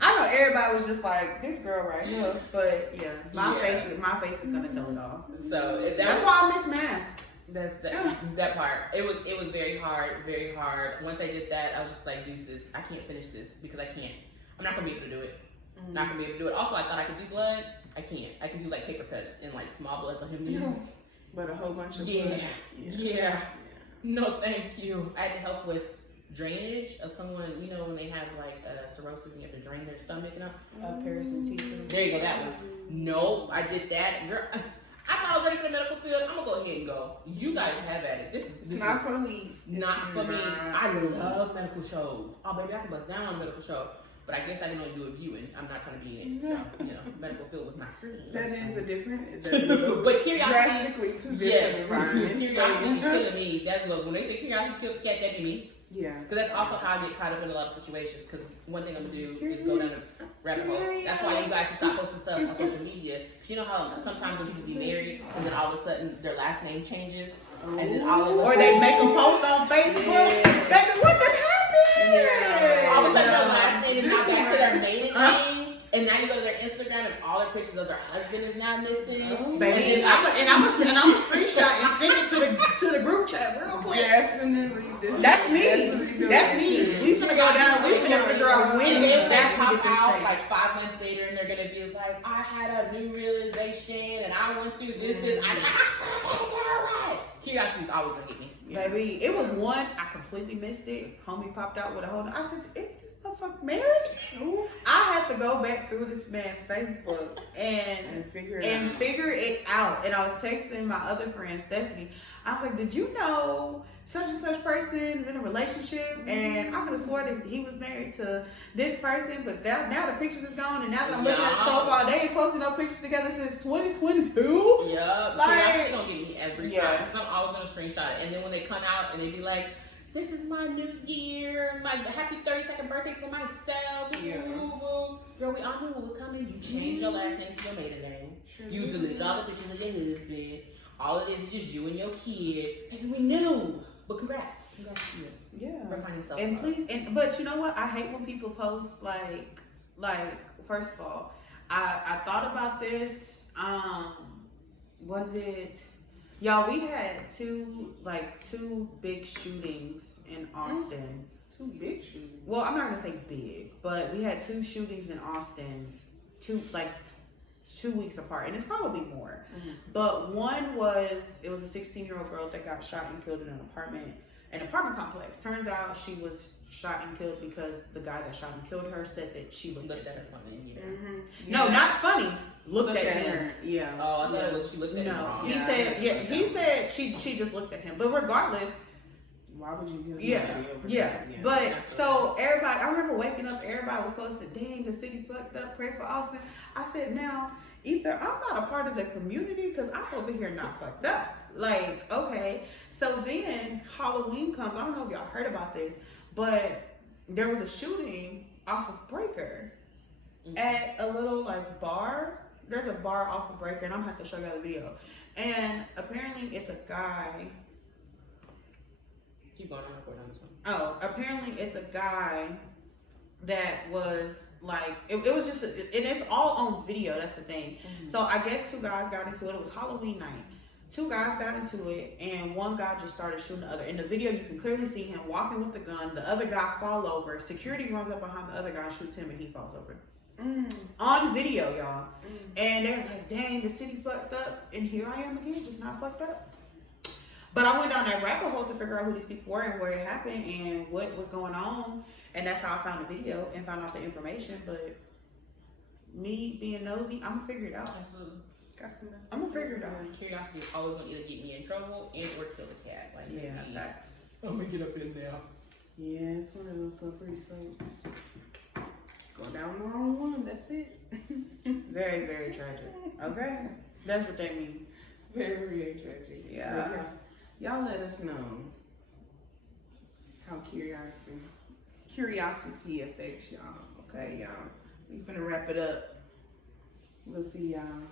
I know everybody was just like, this girl right here, but yeah, my face is gonna tell it all. So that's why I miss math. That's that part. It was very hard, very hard. Once I did that, I was just like, deuces, I can't finish this because I can't. I'm not gonna be able to do it. Not gonna be able to do it. Also, I thought I could do blood. I can't. I can do like paper cuts and like small bloods on him knees. But a whole bunch of blood. No, thank you. I had to help with drainage of someone, when they have like cirrhosis and you have to drain their stomach and paracentesis. There you go, that one. No, I did that. Girl, I thought I was ready for the medical field. I'm gonna go ahead and go. You guys have at it. This not for me. Not for me. I love medical shows. Oh, baby, I can bust down on a medical show. But I guess I can only do a viewing. I'm not trying to be in it. So, medical field was not for me. That is a different. But curiosity. Drastically too different. Yes. Curiosity be killing me. That's when they say curiosity kills the cat, that be me. Yeah. Because that's also how I get caught up in a lot of situations. Because one thing I'm gonna do is go down the rabbit hole. That's why you guys should stop posting stuff on social media. You know how sometimes when people be married and then all of a sudden their last name changes, and then all of a Or sudden they make a post on Facebook. Baby, what the happened? Yeah. all of a sudden their last name is now back to their maiden name, and now you go to their Instagram and all their pictures of their husband is now missing. Baby, and I'm a screenshot and send it to the group chat real quick. Definitely. That's me. That's me. We finna go down. We finna figure out when And then they exactly pop get this out changed. like 5 months later, and they're gonna be like, "I had a new realization, and I went through this. Curiosity is always gonna get me. Baby, it was one, I completely missed it. Homie popped out with a whole, I said, is this motherfucker married? Ooh. I had to go back through this man's Facebook and figure it out. And I was texting my other friend, Stephanie. I was like, did you know such and such person is in a relationship? And I could have swore that he was married to this person, but now the pictures is gone. And now that I'm looking at the profile, they ain't posted no pictures together since 2022. Yeah, Like, curiosity gonna get me every time. Because I'm always gonna screenshot it. And then when they come out and they be like, this is my new year, my happy 32nd birthday to myself. Yeah. Girl, we all knew what was coming. You changed your last name to your maiden name. You deleted all the pictures of your husband. All it is just you and your kid. Baby, we knew. But congrats to you. Yeah. For finding self. And please, but you know what? I hate when people post like first of all, I thought about this. Was it, y'all? We had two big shootings in Austin. Two big shootings. Well, I'm not gonna say big, but we had two shootings in Austin, 2 weeks apart, and it's probably more. Mm-hmm. But one it was a 16-year-old girl that got shot and killed in an apartment complex. Turns out she was shot and killed because the guy that shot and killed her said that she looked at her funny. Yeah. Mm-hmm. No, not funny. Looked at him. Her. Yeah. Oh, I thought it was she looked at him wrong. He said she just looked at him. But regardless, why would you give yeah. somebody over Yeah. that? But so everybody, I remember waking up, everybody was posting, dang, the city fucked up, pray for Austin. I said, now, either I'm not a part of the community because I'm over here not fucked up. Like, okay. So then Halloween comes. I don't know if y'all heard about this, but there was a shooting off of Breaker at a little bar. There's a bar off of Breaker, and I'm gonna have to show y'all the video. And apparently it's a guy. Keep going on this one. Oh, apparently it's a guy that was it was just, and it's all on video. That's the thing. Mm-hmm. So I guess two guys got into it. It was Halloween night. Two guys got into it, and one guy just started shooting the other. In the video, you can clearly see him walking with the gun. The other guy fall over. Security runs up behind the other guy, shoots him, and he falls over. On video, y'all. And they're like, dang, the city fucked up, and here I am again, just not fucked up. But I went down that rabbit hole to figure out who these people were and where it happened and what was going on. And that's how I found the video and found out the information. But me being nosy, I'm gonna figure it out. Absolutely. I'm gonna figure it out. Curiosity is always gonna either get me in trouble and or kill the cat. Like, yeah, facts. I'm gonna get up in now. Yeah, it's one of those slippery slopes. Go down the wrong one, that's it. Very, very tragic. Okay? That's what that means. Very, very tragic. Yeah. Y'all let us know how curiosity affects y'all. Okay, y'all. We finna wrap it up. We'll see y'all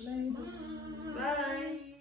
later. Bye.